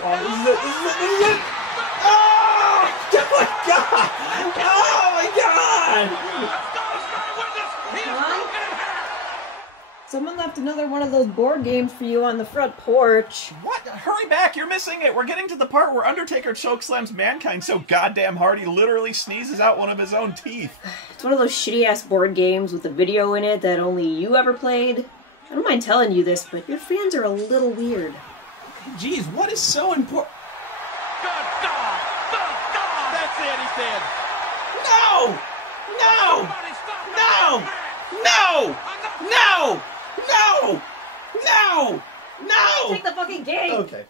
Oh, this is it! Oh! Oh my god! Oh my god! Someone left another one of those board games for you on the front porch. What? Hurry back, you're missing it! We're getting to the part where Undertaker chokeslams Mankind so goddamn hard he literally sneezes out one of his own teeth. It's one of those shitty-ass board games with a video in it that only you ever played. I don't mind telling you this, but your fans are a little weird. Jeez, what is so important? Good God! Good God! That's it, he said. No! No! No! No! No! No! No! No! Take the fucking game! Okay.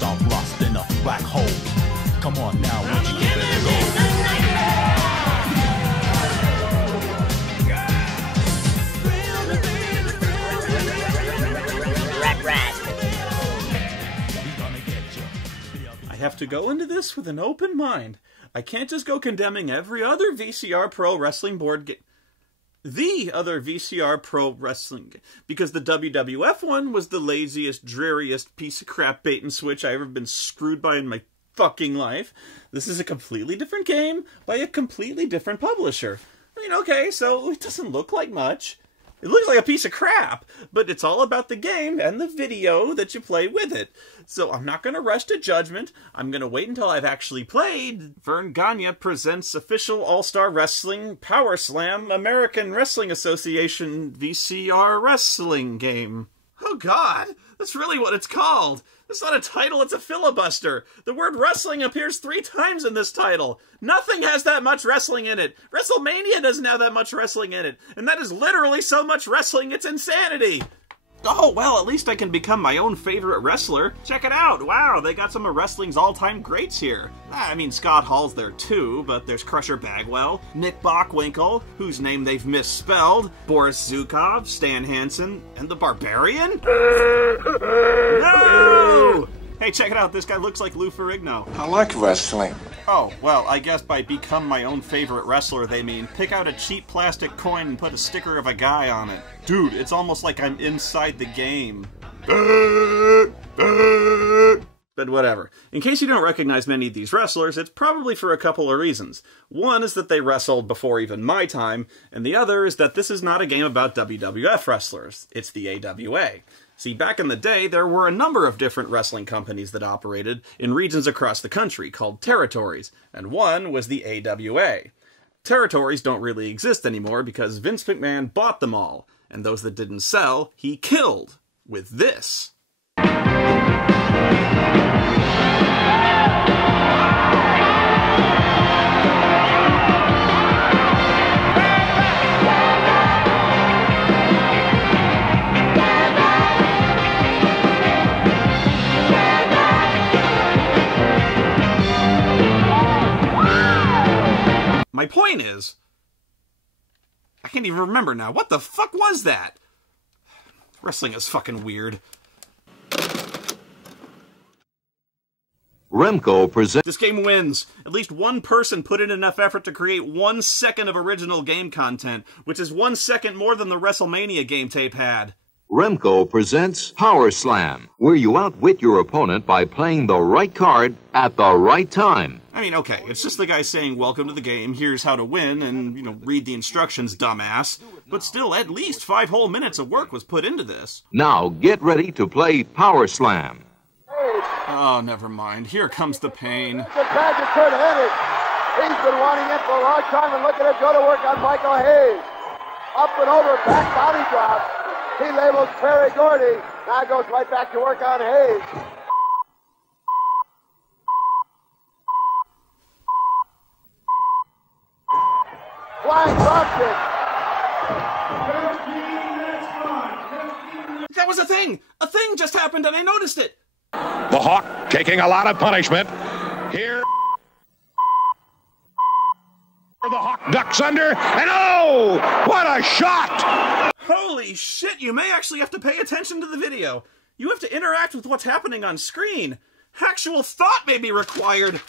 I'm lost in a black hole. Come on now, won't you give it a go? I have to go into this with an open mind. I can't just go condemning every other VCR Pro Wrestling board game. The other VCR Pro Wrestling, because the WWF one was the laziest, dreariest piece of crap bait and switch I've ever been screwed by in my fucking life. This is a completely different game by a completely different publisher. I mean, okay, so it doesn't look like much. It looks like a piece of crap, but it's all about the game and the video that you play with it. So I'm not going to rush to judgment. I'm going to wait until I've actually played Vern Gagne Presents Official All-Star Wrestling Power Slam American Wrestling Association VCR Wrestling Game. Oh god, that's really what it's called. It's not a title, it's a filibuster. The word wrestling appears 3 times in this title. Nothing has that much wrestling in it. WrestleMania doesn't have that much wrestling in it. And that is literally so much wrestling, it's insanity. Oh, well, at least I can become my own favorite wrestler. Check it out. Wow, they got some of wrestling's all-time greats here. I mean, Scott Hall's there too, but there's Crusher Bagwell, Nick Bockwinkel, whose name they've misspelled, Boris Zukov, Stan Hansen, and the Barbarian? No! Hey, check it out. This guy looks like Lou Ferrigno. I like wrestling. Oh, well, I guess by become my own favorite wrestler, they mean pick out a cheap plastic coin and put a sticker of a guy on it. Dude, it's almost like I'm inside the game. But whatever. In case you don't recognize many of these wrestlers, it's probably for a couple of reasons. One is that they wrestled before even my time, and the other is that this is not a game about WWF wrestlers. It's the AWA. See, back in the day, there were a number of different wrestling companies that operated in regions across the country called territories, and one was the AWA. Territories don't really exist anymore because Vince McMahon bought them all, and those that didn't sell, he killed with this. My point is, I can't even remember now. What the fuck was that? Wrestling is fucking weird. Remco presents... This game wins. At least one person put in enough effort to create 1 second of original game content, which is 1 second more than the WrestleMania game tape had. Remco presents Power Slam, where you outwit your opponent by playing the right card at the right time. I mean, okay, it's just the guy saying, welcome to the game, here's how to win, and, you know, read the instructions, dumbass. But still, at least 5 whole minutes of work was put into this. Now, get ready to play Power Slam. Oh, never mind. Here comes the pain. It's a tragic Kurt Hennig. He's been wanting it for a long time, and look at him go to work on Michael Hayes. Up and over, back body drop. He labels Terry Gordy. Now goes right back to work on Hayes. Flying dropkick. That was a thing! A thing just happened and I noticed it! The Hawk taking a lot of punishment. Here The Hawk ducks under, and oh, what a shot! Holy shit, you may actually have to pay attention to the video. You have to interact with what's happening on screen. Actual thought may be required.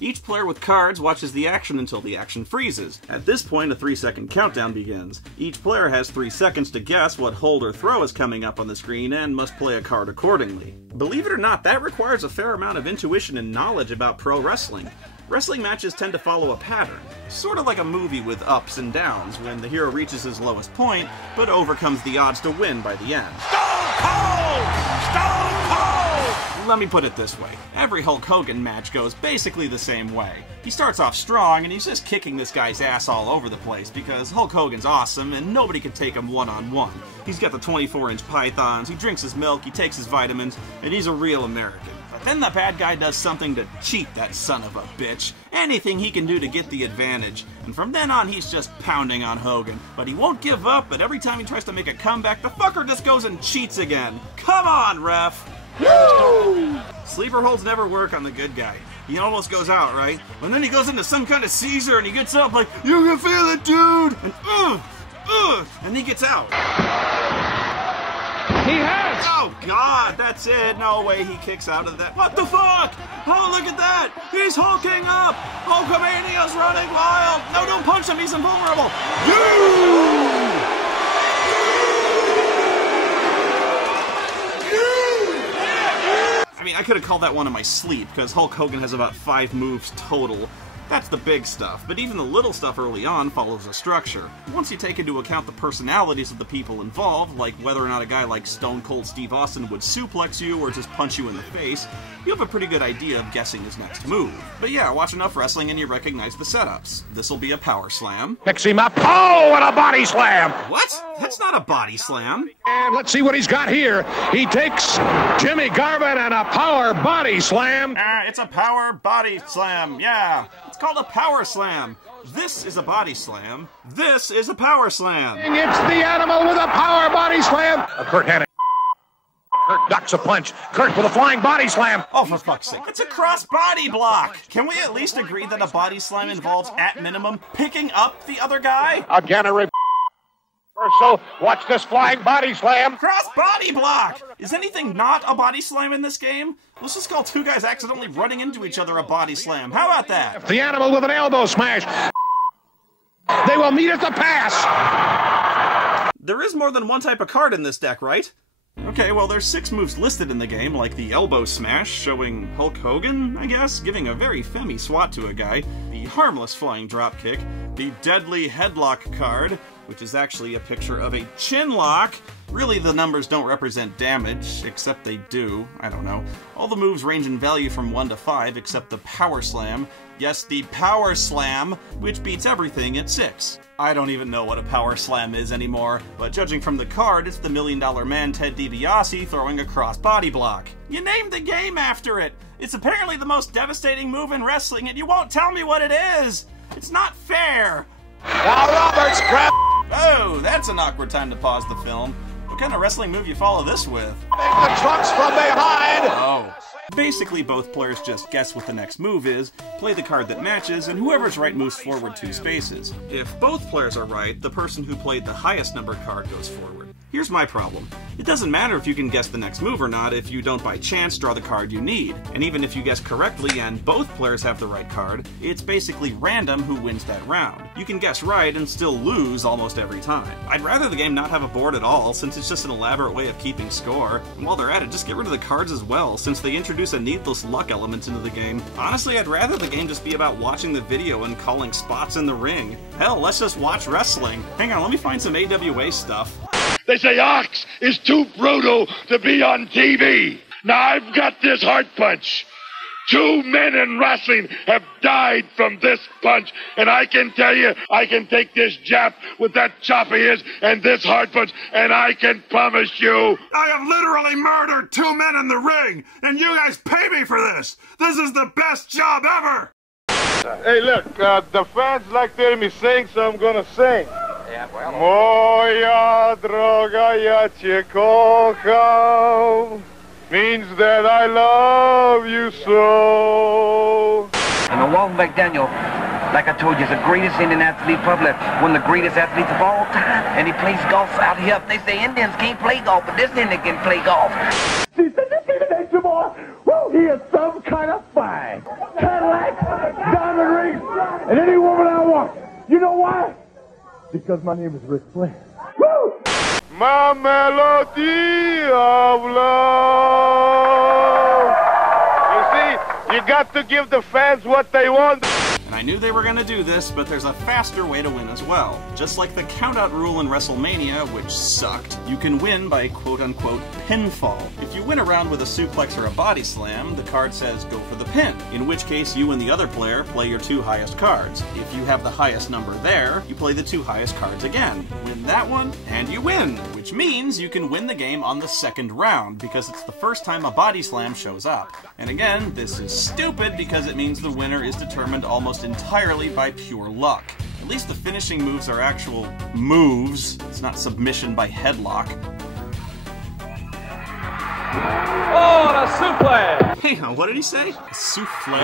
Each player with cards watches the action until the action freezes. At this point, a 3-second countdown begins. Each player has 3 seconds to guess what hold or throw is coming up on the screen and must play a card accordingly. Believe it or not, that requires a fair amount of intuition and knowledge about pro wrestling. Wrestling matches tend to follow a pattern, sort of like a movie with ups and downs, when the hero reaches his lowest point, but overcomes the odds to win by the end. Stone Cold! Stone Cold! Let me put it this way. Every Hulk Hogan match goes basically the same way. He starts off strong and he's just kicking this guy's ass all over the place because Hulk Hogan's awesome and nobody can take him one-on-one. He's got the 24-inch pythons, he drinks his milk, he takes his vitamins, and he's a real American. But then the bad guy does something to cheat that son of a bitch. Anything he can do to get the advantage. And from then on, he's just pounding on Hogan. But he won't give up, but every time he tries to make a comeback, the fucker just goes and cheats again. Come on, ref! Woo! Sleeper holds never work on the good guy. He almost goes out, right? And then he goes into some kind of seizure and he gets up like, "You can feel it, dude!" And and he gets out. He has! Oh god, that's it. No way he kicks out of that. What the fuck? Oh, look at that! He's hulking up! Hulkamania's running wild! No, don't punch him, he's invulnerable! I mean, I could have called that one in my sleep, because Hulk Hogan has about 5 moves total. That's the big stuff, but even the little stuff early on follows a structure. Once you take into account the personalities of the people involved, like whether or not a guy like Stone Cold Steve Austin would suplex you or just punch you in the face, you have a pretty good idea of guessing his next move. But yeah, watch enough wrestling and you recognize the setups. This'll be a power slam. Picks him up. Oh, and a body slam! What? That's not a body slam. And let's see what he's got here. He takes Jimmy Garvin and a power body slam. It's a power body slam, yeah. It's called a power slam. This is a body slam. This is a power slam. It's the animal with a power body slam. Kurt Hennig. Kurt ducks a punch. Kurt with a flying body slam. Oh, for fuck's sake. It's a cross body block. Can we at least agree that a body slam involves, at minimum, picking up the other guy? Again, a so watch this flying body slam. Cross body block! Is anything not a body slam in this game? Let's just call 2 guys accidentally running into each other a body slam. How about that? The animal with an elbow smash. They will meet at the pass. There is more than one type of card in this deck, right? Okay, well, there's 6 moves listed in the game, like the elbow smash, showing Hulk Hogan, I guess, giving a very femmy swat to a guy, the harmless flying drop kick, the deadly headlock card, which is actually a picture of a chin lock. Really, the numbers don't represent damage, except they do. I don't know. All the moves range in value from 1 to 5, except the power slam. Yes, the power slam, which beats everything at 6. I don't even know what a power slam is anymore, but judging from the card, it's the $1 Million Man Ted DiBiase throwing a cross body block. You named the game after it! It's apparently the most devastating move in wrestling, and you won't tell me what it is! It's not fair! Now Roberts grab. Oh, that's an awkward time to pause the film. What kind of wrestling move you follow this with? The trunks from behind. Oh. Basically, both players just guess what the next move is, play the card that matches, and whoever's right moves forward 2 spaces. If both players are right, the person who played the highest numbered card goes forward. Here's my problem. It doesn't matter if you can guess the next move or not if you don't by chance draw the card you need. And even if you guess correctly and both players have the right card, it's basically random who wins that round. You can guess right and still lose almost every time. I'd rather the game not have a board at all, since it's just an elaborate way of keeping score. And while they're at it, just get rid of the cards as well, since they introduce a needless luck element into the game. Honestly, I'd rather the game just be about watching the video and calling spots in the ring. Hell, let's just watch wrestling. Hang on, let me find some AWA stuff. They say Ox is too brutal to be on TV. Now I've got this heart punch. 2 men in wrestling have died from this punch, and I can tell you, I can take this Jap with that chop of his and this heart punch, and I can promise you, I have literally murdered 2 men in the ring, and you guys pay me for this. This is the best job ever. Hey, look, the fans like to hear me sing, so I'm gonna sing. Yeah, well. Moja droga, ja cię kocham, means that I love you so. And Walton McDaniel Like I told you, he's the greatest Indian athlete probably, one of the greatest athletes of all time. And he plays golf out here. They say Indians can't play golf, but this Indian can play golf. See, did you see the nature boy? Woo, he is some kind of fine. Cadillac, diamond rings, and any woman I want. You know why? Because my name is Ric Flair. Woo! My melody of love. You see, you got to give the fans what they want. And I knew they were going to do this, but there's a faster way to win as well. Just like the countout rule in WrestleMania, which sucked, you can win by quote-unquote pinfall. If you win a round with a suplex or a body slam, the card says go for the pin, in which case you and the other player play your 2 highest cards. If you have the highest number there, you play the 2 highest cards again. Win that one, and you win, which means you can win the game on the second round, because it's the first time a body slam shows up. And again, this is stupid because it means the winner is determined almost entirely by pure luck. At least the finishing moves are actual moves. It's not submission by headlock. Oh, the suplex! Hang on, what did he say? A souffle?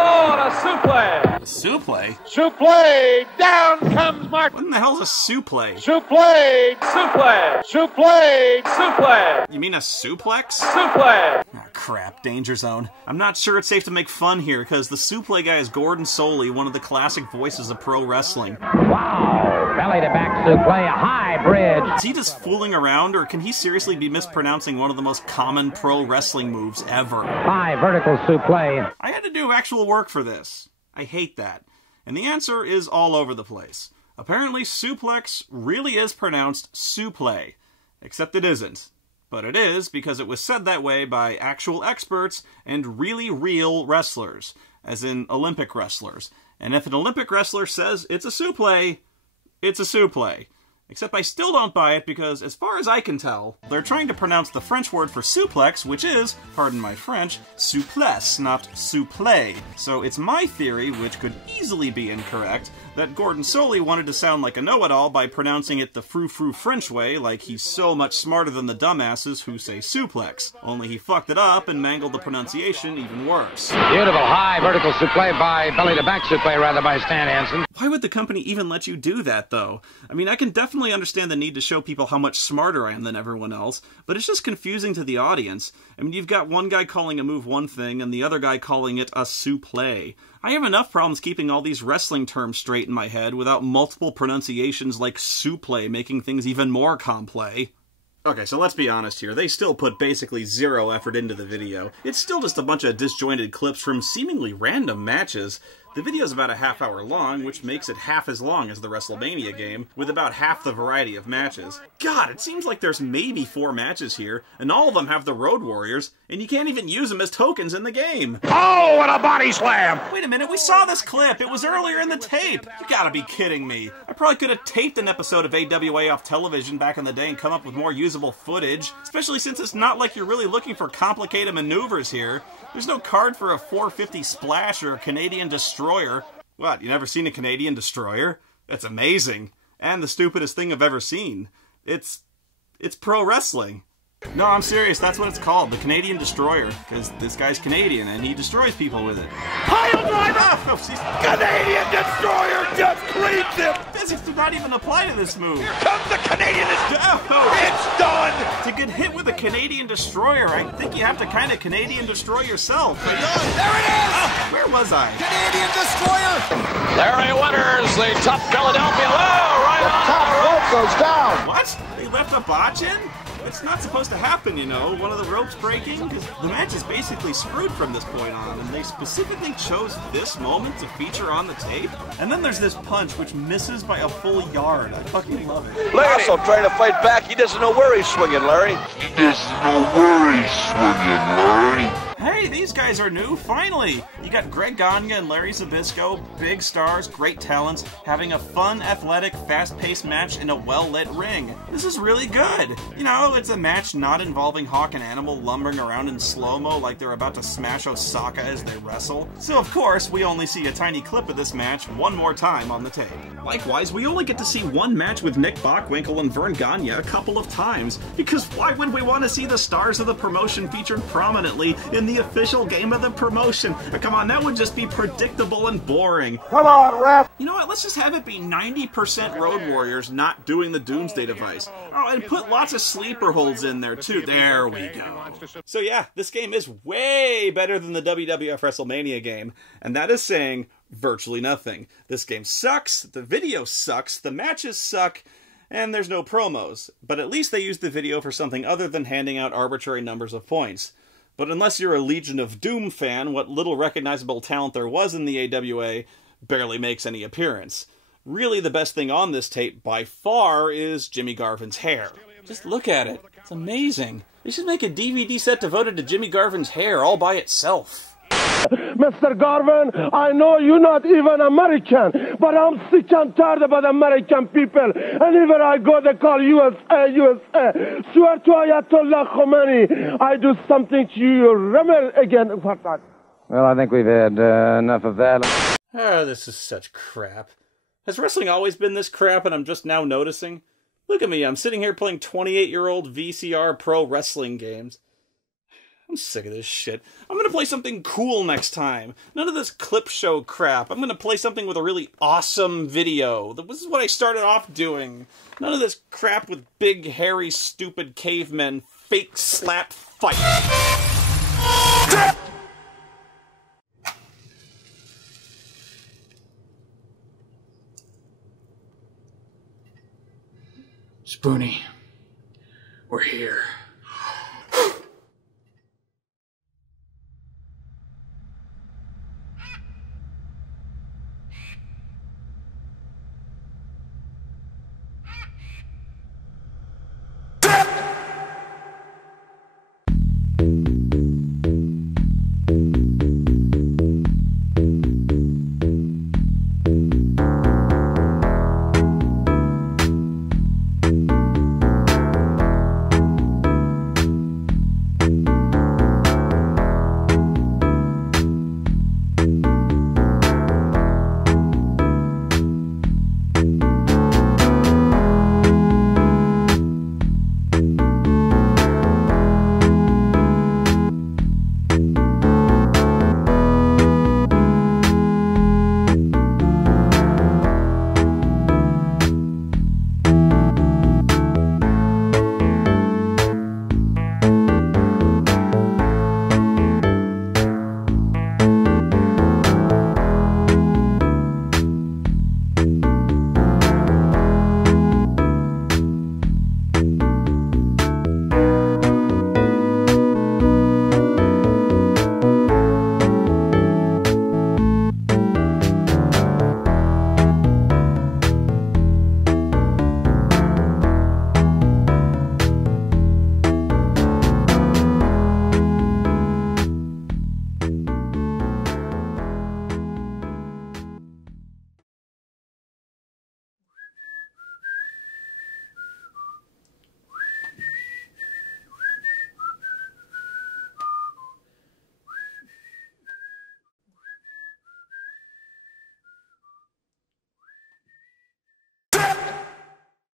Oh, the suplex! A souffle? Suplex! Down comes Mark. What in the hell's a souffle? Suplex! Suplex! Suplex! Suplex! You mean a suplex? Suplex! Ah, crap, danger zone. I'm not sure it's safe to make fun here, because the souffle guy is Gordon Soley, one of the classic voices of pro wrestling. Wow, belly to back suplex, a high bridge. Is he just fooling around, or can he seriously be mispronouncing one of the most common pro wrestling moves ever? High vertical suplex. I had to do actual work for this. I hate that. And the answer is all over the place. Apparently, suplex really is pronounced suplex, except it isn't. But it is because it was said that way by actual experts and really real wrestlers, as in Olympic wrestlers. And if an Olympic wrestler says it's a suplex, it's a suplex. Except I still don't buy it because, as far as I can tell, they're trying to pronounce the French word for suplex, which is, pardon my French, souplesse, not supplé. So it's my theory, which could easily be incorrect, that Gordon Soley wanted to sound like a know-it-all by pronouncing it the frou-frou French way, like he's so much smarter than the dumbasses who say suplex. Only he fucked it up and mangled the pronunciation even worse. Beautiful high vertical suplex by belly to back suplex, rather, by Stan Hansen. Why would the company even let you do that, though? I mean, I can definitely understand the need to show people how much smarter I am than everyone else, but it's just confusing to the audience. I mean, you've got one guy calling a move one thing, and the other guy calling it a suplex. I have enough problems keeping all these wrestling terms straight in my head without multiple pronunciations like suplex making things even more complex. Okay, so let's be honest here. They still put basically zero effort into the video. It's still just a bunch of disjointed clips from seemingly random matches. The video's about a half hour long, which makes it half as long as the WrestleMania game, with about half the variety of matches. God, it seems like there's maybe 4 matches here, and all of them have the Road Warriors, and you can't even use them as tokens in the game. Oh, what a body slam! Wait a minute, we saw this clip! It was earlier in the tape! You gotta be kidding me! I probably could have taped an episode of AWA off television back in the day and come up with more usable footage, especially since it's not like you're really looking for complicated maneuvers here. There's no card for a 450 splash or a Canadian destroyer. What, you never seen a Canadian destroyer? That's amazing. And the stupidest thing I've ever seen. It's pro wrestling. No, I'm serious, that's what it's called, the Canadian Destroyer. Because this guy's Canadian and he destroys people with it. Pile driver! Oh, Canadian Destroyer just cleans him! Physics do not even apply to this move. Here comes the Canadian Destroyer! Oh. It's done! To get hit with a Canadian Destroyer, I think you have to kind of Canadian Destroy yourself. There it is! Oh, where was I? Canadian Destroyer! Larry Winters, the tough Philadelphia. Oh, right The on top rope goes down. What? They left a botch in? It's not supposed to happen, you know, one of the ropes breaking, because the match is basically screwed from this point on, and they specifically chose this moment to feature on the tape. And then there's this punch, which misses by a full yard. I fucking love it. Also trying to fight back. He doesn't know where he's swinging, Larry. He doesn't know where he's swinging, Larry. Hey, these guys are new, finally! You got Greg Gagne and Larry Zbyszko, big stars, great talents, having a fun, athletic, fast-paced match in a well-lit ring. This is really good! You know, it's a match not involving Hawk and Animal lumbering around in slow-mo like they're about to smash Osaka as they wrestle. So of course, we only see a tiny clip of this match one more time on the tape. Likewise, we only get to see one match with Nick Bockwinkel and Vern Gagne a couple of times, because why would we want to see the stars of the promotion featured prominently in the official game of the promotion. Come on, that would just be predictable and boring. Come on, ref! You know what, let's just have it be 90% Road Warriors not doing the Doomsday device. Oh, and put lots of sleeper holds in there too. There we go. So yeah, this game is way better than the WWF WrestleMania game, and that is saying virtually nothing. This game sucks, the video sucks, the matches suck, and there's no promos. But at least they used the video for something other than handing out arbitrary numbers of points. But unless you're a Legion of Doom fan, what little recognizable talent there was in the AWA barely makes any appearance. Really, the best thing on this tape, by far, is Jimmy Garvin's hair. Just look at it. It's amazing. They should make a DVD set devoted to Jimmy Garvin's hair all by itself. Mr. Garvin, I know you're not even American, but I'm sick and tired about American people. And even I go, they call USA, USA. Swear to Ayatollah Khomeini, I do something to you, rebel again. What that? Well, I think we've had enough of that. Oh, this is such crap. Has wrestling always been this crap and I'm just now noticing? Look at me, I'm sitting here playing 28-year-old VCR pro wrestling games. I'm sick of this shit. I'm gonna play something cool next time. None of this clip show crap. I'm gonna play something with a really awesome video. This is what I started off doing. None of this crap with big, hairy, stupid cavemen fake slap fight. Spoonie, we're here.